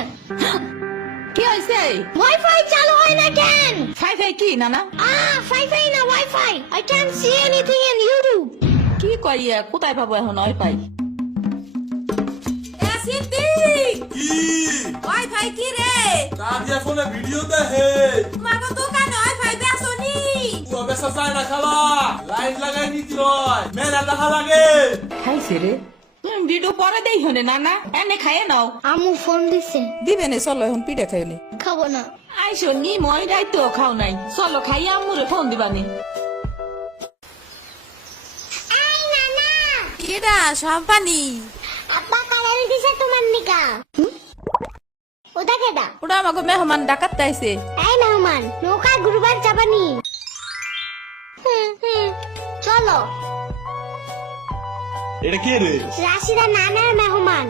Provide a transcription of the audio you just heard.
না। কি হয়েছে? ওয়াইফাই চালু হয় না কেন? ফাই ফাই কি নানা? ওয়াইফাই না wifi. I can't see anything in YouTube. কি কইয়া কোথায় পাবো এখন ওয়াইফাই? কি ওয়াইফাই কি রে? কাজিয়া ফোনে ভিডিও দেখে মাগো দোকানে ওয়াইফাই বেসনি। ও বেসা চায় না খালা লাইট লাগাই নিতে হয় মেলা দেখা লাগে খাইছে রে? তুমি ভিডিও পরে দেই হনে নানা, এনে খাইয়ে নাও। আমু ফোন দিছে। দিবে নে, চলো এখন পিঠা খাইনি। খাবো না। আইসো নি মই রাইতো খাও নাই, চলো খাইয়া আম্মুরে ফোন দিবানি। এই নানা, কেডা সম্পানি? আব্বা কালার দিছে তোমার নিকা। ওটা কেডা? ওটা আমাকে মেহমান ডাকাত আইছে। এই মেহমান, নৌকা ঘুরবার যাবানি। চলো। এটা কে রে রাশিদা নানার মেহমান।